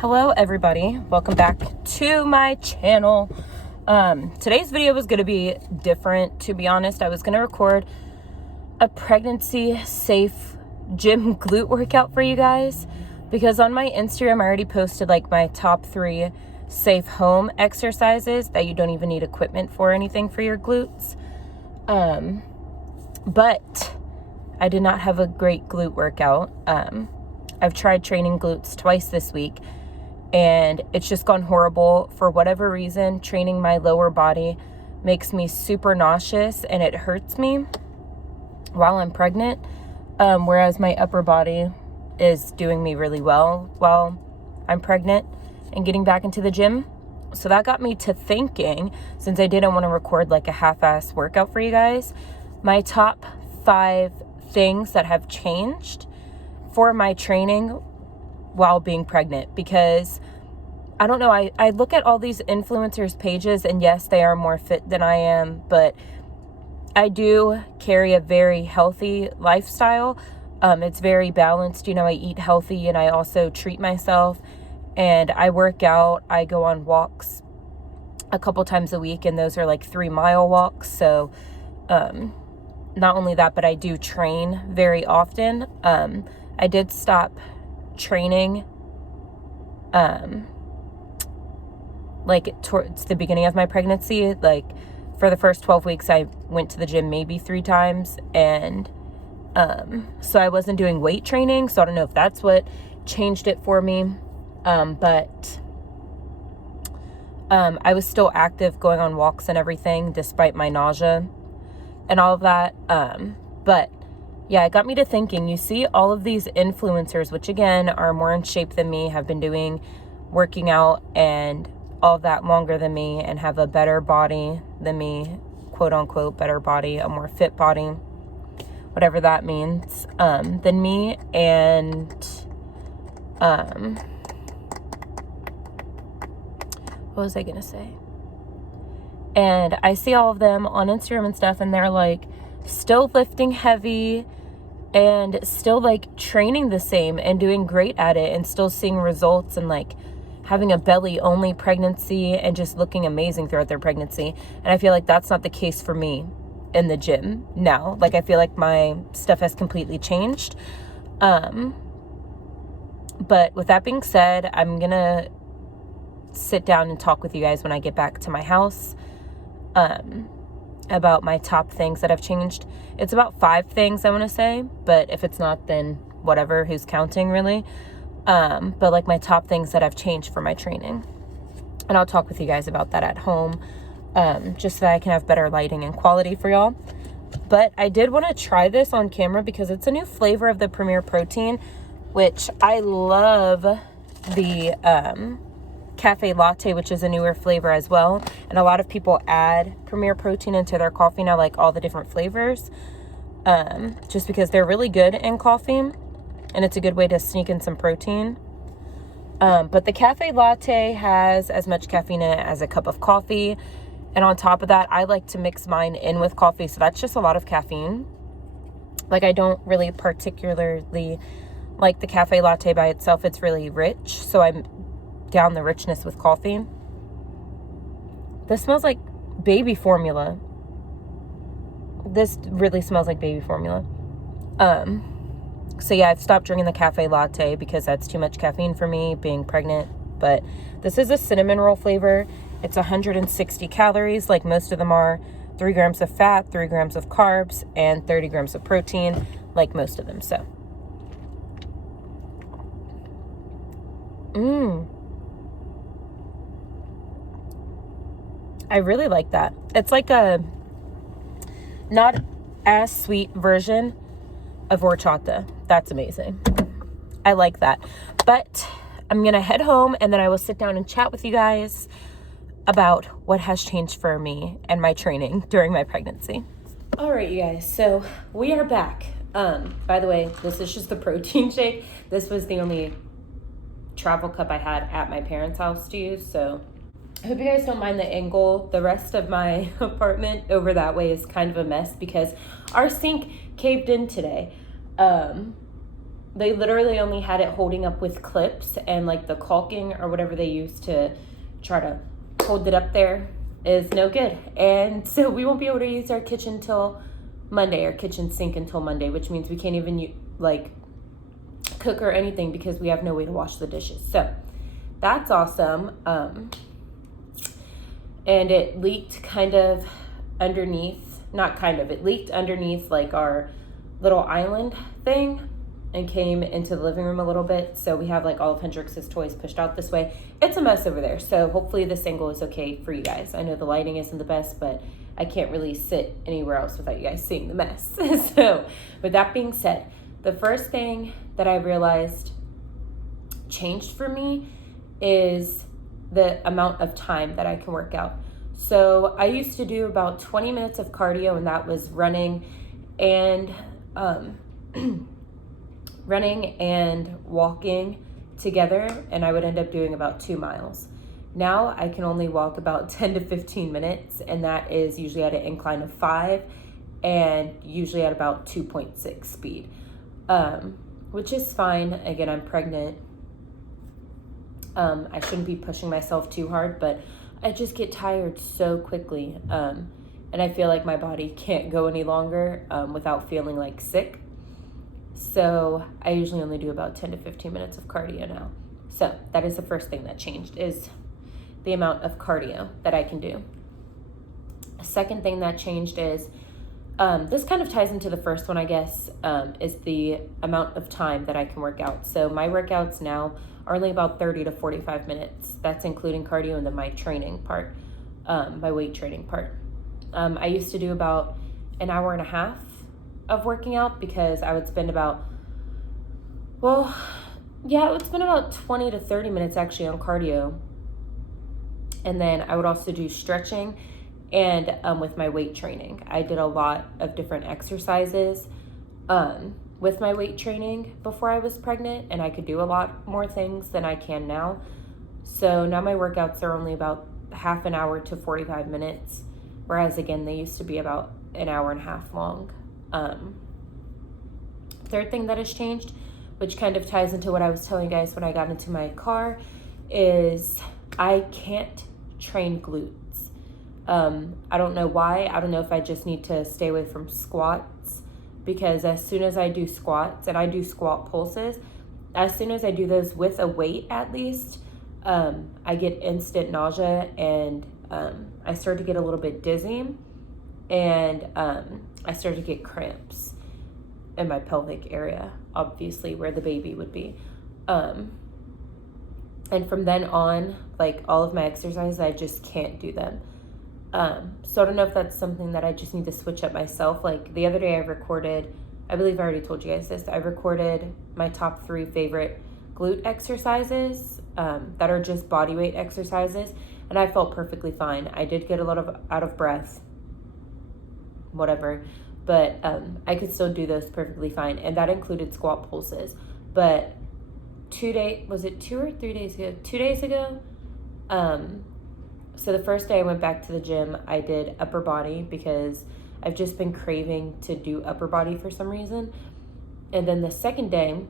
Hello everybody, welcome back to my channel. Today's video was going to be different, to be honest. I was going to record a pregnancy safe gym glute workout for you guys because on my Instagram I already posted like my top 3 safe home exercises that you don't even need equipment for or anything for your glutes. But I did not have a great glute workout. I've tried training glutes twice this week and it's just gone horrible. For whatever reason, training my lower body makes me super nauseous and it hurts me while I'm pregnant, whereas my upper body is doing me really well while I'm pregnant and getting back into the gym. So that got me to thinking, since I didn't want to record like a half-ass workout for you guys, my top 5 things that have changed for my training while being pregnant. Because I don't know, I look at all these influencers pages and yes, they are more fit than I am, but I do carry a very healthy lifestyle. It's very balanced. You know, I eat healthy and I also treat myself and I work out. I go on walks a couple times a week and those are like 3-mile walks. So not only that, but I do train very often. I did stop training like towards the beginning of my pregnancy. Like for the first 12 weeks I went to the gym maybe 3 times, and so I wasn't doing weight training, so I don't know if that's what changed it for me, but I was still active, going on walks and everything despite my nausea and all of that. But yeah, it got me to thinking, you see all of these influencers, which again are more in shape than me, have been working out and all of that longer than me and have a better body than me, quote unquote, better body, a more fit body, whatever that means, than me. And, what was I going to say? And I see all of them on Instagram and stuff, and they're like still lifting heavy and still like training the same and doing great at it and still seeing results and like having a belly only pregnancy and just looking amazing throughout their pregnancy. And I feel like that's not the case for me in the gym now. Like I feel like my stuff has completely changed. But with that being said, I'm gonna sit down and talk with you guys when I get back to my house about my top things that have changed. It's about 5 things I want to say, but if it's not, then whatever, who's counting really. But like my top things that have changed for my training, and I'll talk with you guys about that at home, just so that I can have better lighting and quality for y'all. But I did want to try this on camera because it's a new flavor of the Premier Protein, which I love the cafe latte, which is a newer flavor as well. And a lot of people add Premier Protein into their coffee now, like all the different flavors, just because they're really good in coffee and it's a good way to sneak in some protein. But the cafe latte has as much caffeine in it as a cup of coffee. And on top of that, I like to mix mine in with coffee. So that's just a lot of caffeine. Like I don't really particularly like the cafe latte by itself. It's really rich. So I'm down the richness with coffee. This smells like baby formula. This really smells like baby formula. So yeah, I've stopped drinking the cafe latte because that's too much caffeine for me being pregnant. But this is a cinnamon roll flavor. It's 160 calories like most of them are, 3 grams of fat, 3 grams of carbs, and 30 grams of protein like most of them. So I really like that. It's like a not as sweet version of horchata. That's amazing. I like that. But I'm going to head home and then I will sit down and chat with you guys about what has changed for me and my training during my pregnancy. All right, you guys. So we are back. By the way, this is just the protein shake. This was the only travel cup I had at my parents' house to use. So I hope you guys don't mind the angle. The rest of my apartment over that way is kind of a mess because our sink caved in today. they literally only had it holding up with clips, and like the caulking or whatever they use to try to hold it up there is no good. And so we won't be able to use our kitchen till Monday, our kitchen sink until Monday, which means we can't even like cook or anything because we have no way to wash the dishes. So that's awesome. And it leaked kind of underneath, not kind of, it leaked underneath like our little island thing and came into the living room a little bit. So we have like all of Hendrix's toys pushed out this way. It's a mess over there. So hopefully this angle is okay for you guys. I know the lighting isn't the best, but I can't really sit anywhere else without you guys seeing the mess. So with that being said, the first thing that I realized changed for me is the amount of time that I can work out. So I used to do about 20 minutes of cardio, and that was running and walking together, and I would end up doing about 2 miles. Now I can only walk about 10 to 15 minutes, and that is usually at an incline of 5 and usually at about 2.6 speed, which is fine. Again, I'm pregnant. I shouldn't be pushing myself too hard, but I just get tired so quickly. And I feel like my body can't go any longer without feeling like sick. So I usually only do about 10 to 15 minutes of cardio now. So that is the first thing that changed, is the amount of cardio that I can do. A second thing that changed is, this kind of ties into the first one, I guess, is the amount of time that I can work out. So my workouts now are only about 30 to 45 minutes. That's including cardio and then my training part, my weight training part. I used to do about an hour and a half of working out because I would spend about, it would spend about 20 to 30 minutes actually on cardio. And then I would also do stretching and with my weight training. I did a lot of different exercises with my weight training before I was pregnant, and I could do a lot more things than I can now. So now my workouts are only about half an hour to 45 minutes, whereas again, they used to be about an hour and a half long. Third thing that has changed, which kind of ties into what I was telling you guys when I got into my car, is I can't train glutes. I don't know why. I don't know if I just need to stay away from squats, because as soon as I do squats, and I do squat pulses, as soon as I do those with a weight at least, I get instant nausea, and I start to get a little bit dizzy, and I start to get cramps in my pelvic area, obviously where the baby would be. And from then on, like all of my exercises, I just can't do them. So I don't know if that's something that I just need to switch up myself. Like the other day I recorded, I believe I already told you guys this, I recorded my top 3 favorite glute exercises that are just body weight exercises, and I felt perfectly fine. I did get a lot of out of breath, whatever, but I could still do those perfectly fine, and that included squat pulses. But 2 or 3 days ago? 2 days ago, so the first day I went back to the gym, I did upper body because I've just been craving to do upper body for some reason. And then the second day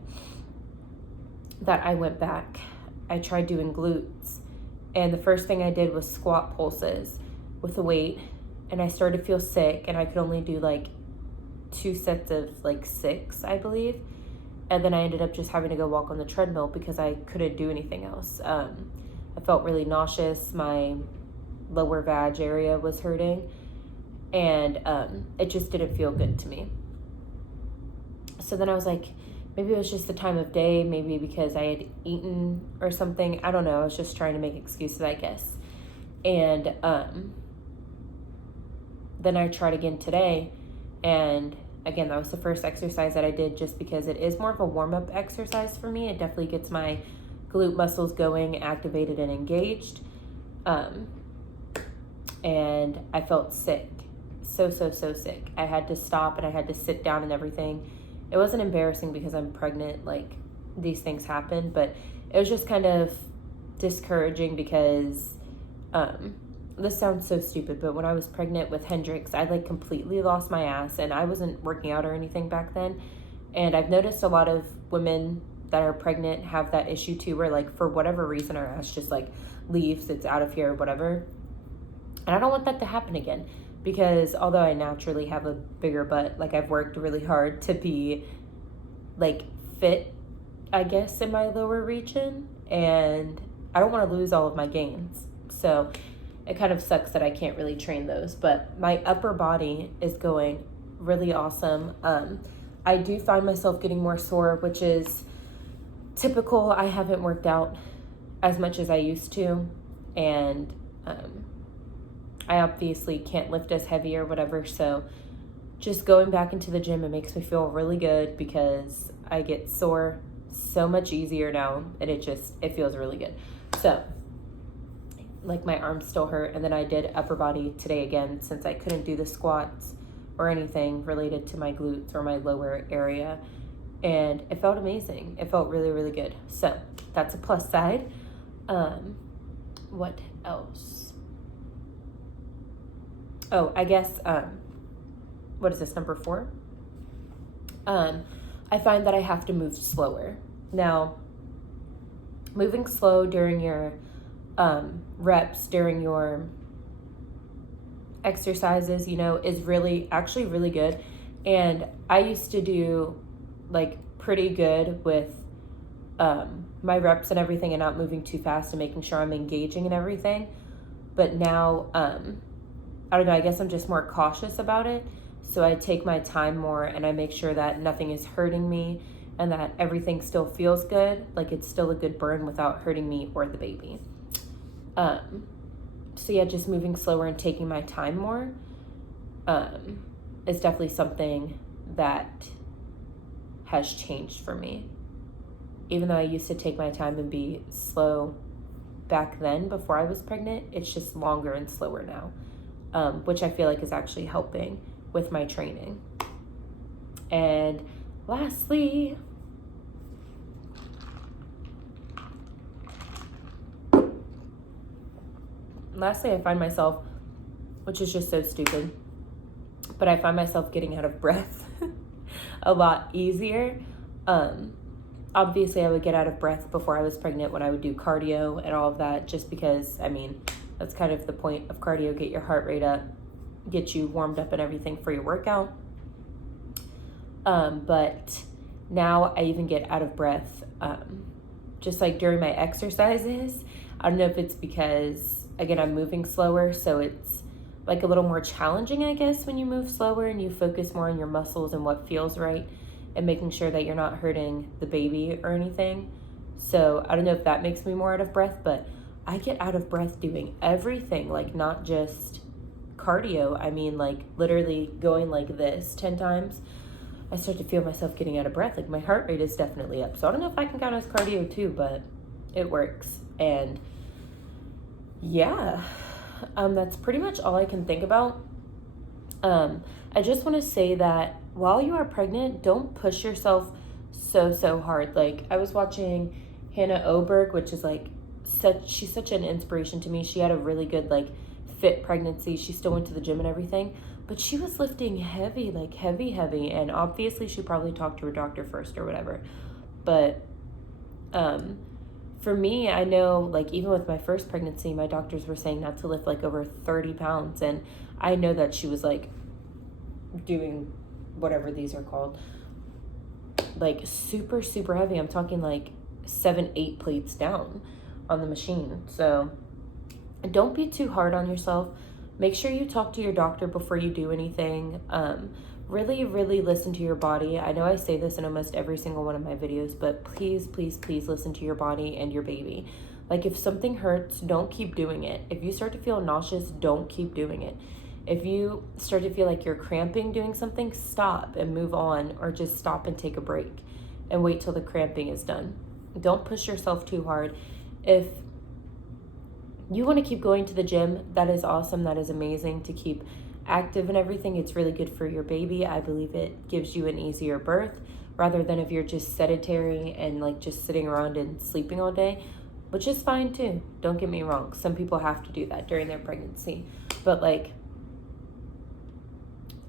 that I went back, I tried doing glutes. And the first thing I did was squat pulses with a weight. And I started to feel sick, and I could only do like 2 sets of like 6, I believe. And then I ended up just having to go walk on the treadmill because I couldn't do anything else. I felt really nauseous. My lower vag area was hurting, and it just didn't feel good to me. So then I was like, maybe it was just the time of day, maybe because I had eaten or something. I don't know. I was just trying to make excuses, I guess. And then I tried again today, and again, that was the first exercise that I did, just because it is more of a warm-up exercise for me. It definitely gets my glute muscles going, activated, and engaged. And I felt sick. So sick. I had to stop, and I had to sit down and everything. It wasn't embarrassing because I'm pregnant, like these things happen, but it was just kind of discouraging because this sounds so stupid, but when I was pregnant with Hendrix, I like completely lost my ass, and I wasn't working out or anything back then. And I've noticed a lot of women that are pregnant have that issue too, where like for whatever reason our ass just like leaves, it's out of here or whatever. And I don't want that to happen again, because although I naturally have a bigger butt, like I've worked really hard to be like fit, I guess, in my lower region, and I don't want to lose all of my gains. So it kind of sucks that I can't really train those, but my upper body is going really awesome. I do find myself getting more sore, which is typical. I haven't worked out as much as I used to, and I obviously can't lift as heavy or whatever, so just going back into the gym, it makes me feel really good because I get sore so much easier now, and it feels really good. So like my arms still hurt, and then I did upper body today again since I couldn't do the squats or anything related to my glutes or my lower area, and it felt amazing. It felt really, really good. So that's a plus side. What else? Oh, I guess, what is this, number 4? I find that I have to move slower. Now, moving slow during your reps, during your exercises, you know, is actually really good. And I used to do like pretty good with my reps and everything, and not moving too fast and making sure I'm engaging and everything. But now, I don't know, I guess I'm just more cautious about it. So I take my time more, and I make sure that nothing is hurting me and that everything still feels good. Like it's still a good burn without hurting me or the baby. So yeah, just moving slower and taking my time more is definitely something that has changed for me. Even though I used to take my time and be slow back then before I was pregnant, it's just longer and slower now, which I feel like is actually helping with my training. And lastly, I find myself, which is just so stupid, but I find myself getting out of breath a lot easier. Obviously, I would get out of breath before I was pregnant when I would do cardio and all of that, just because, I mean, that's kind of the point of cardio, get your heart rate up, get you warmed up and everything for your workout. But now I even get out of breath, just like during my exercises. I don't know if it's because, again, I'm moving slower, so it's like a little more challenging, I guess, when you move slower and you focus more on your muscles and what feels right and making sure that you're not hurting the baby or anything. So I don't know if that makes me more out of breath, but I get out of breath doing everything, like not just cardio. I mean, like literally going like this 10 times, I start to feel myself getting out of breath. Like my heart rate is definitely up. So I don't know if I can count as cardio too, but it works. And yeah, that's pretty much all I can think about. I just want to say that while you are pregnant, don't push yourself so hard. Like I was watching Hannah Oberg, which is like she's such an inspiration to me. She had a really good like fit pregnancy. She still went to the gym and everything, but she was lifting heavy, like heavy, and obviously she probably talked to her doctor first or whatever. But for me, I know like even with my first pregnancy, my doctors were saying not to lift like over 30 pounds, and I know that she was like doing whatever these are called, like super heavy. I'm talking like 7-8 plates down on the machine. So don't be too hard on yourself. Make sure you talk to your doctor before you do anything. Really listen to your body. I know I say this in almost every single one of my videos, but please listen to your body and your baby. Like if something hurts, don't keep doing it. If you start to feel nauseous, don't keep doing it. If you start to feel like you're cramping doing something, stop and move on, or just stop and take a break and wait till the cramping is done. Don't push yourself too hard. If you want to keep going to the gym, that is awesome. That is amazing to keep active and everything. It's really good for your baby. I believe it gives you an easier birth rather than if you're just sedentary and like just sitting around and sleeping all day, which is fine too. Don't get me wrong. Some people have to do that during their pregnancy, but like,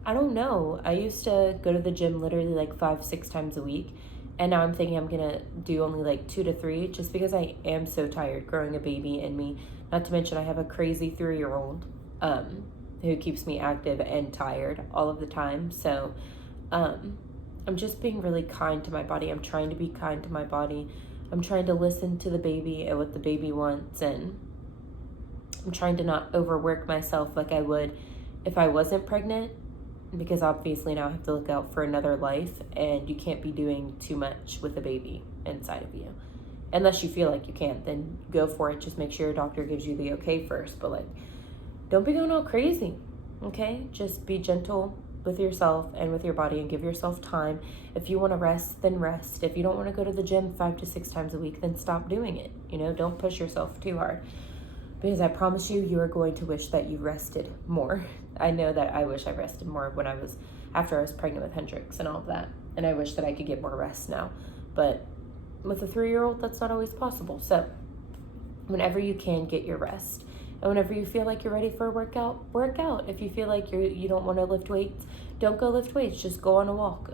I don't know. I used to go to the gym literally like 5-6 times a week, And now I'm thinking I'm gonna do only like 2 to 3, just because I am so tired growing a baby in me. Not to mention I have a crazy 3-year-old who keeps me active and tired all of the time. So I'm just being really kind to my body. I'm trying to be kind to my body. I'm trying to listen to the baby and what the baby wants, and I'm trying to not overwork myself like I would if I wasn't pregnant, because obviously now I have to look out for another life, and you can't be doing too much with a baby inside of you. Unless you feel like you can't, then go for it. Just make sure your doctor gives you the okay first. But like, don't be going all crazy, okay? Just be gentle with yourself and with your body, and give yourself time. If you want to rest, then rest. If you don't want to go to the gym 5 to 6 times a week, then stop doing it. You know, don't push yourself too hard, because I promise you, you are going to wish that you rested more. I know that I wish I rested more after I was pregnant with Hendrix and all of that. And I wish that I could get more rest now. But with a 3-year-old, that's not always possible. So whenever you can, get your rest. And whenever you feel like you're ready for a workout, work out. If you feel like you don't want to lift weights, don't go lift weights. Just go on a walk.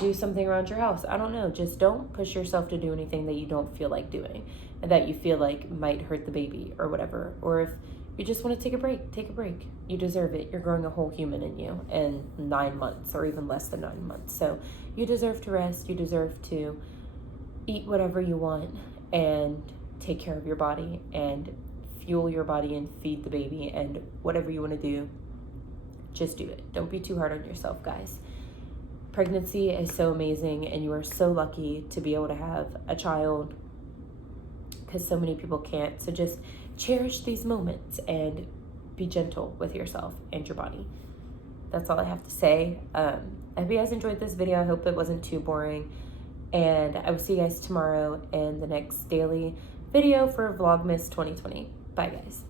Do something around your house. I don't know. Just don't push yourself to do anything that you don't feel like doing, and that you feel like might hurt the baby or whatever. Or if you just want to take a break, take a break. You deserve it. You're growing a whole human in you in 9 months, or even less than 9 months. So you deserve to rest. You deserve to eat whatever you want and take care of your body and fuel your body and feed the baby, and whatever you want to do, just do it. Don't be too hard on yourself, guys. Pregnancy is so amazing, and you are so lucky to be able to have a child, because so many people can't. So just cherish these moments and be gentle with yourself and your body. That's all I have to say. I hope you guys enjoyed this video. I hope it wasn't too boring, and I will see you guys tomorrow in the next daily video for Vlogmas 2020. Bye, guys.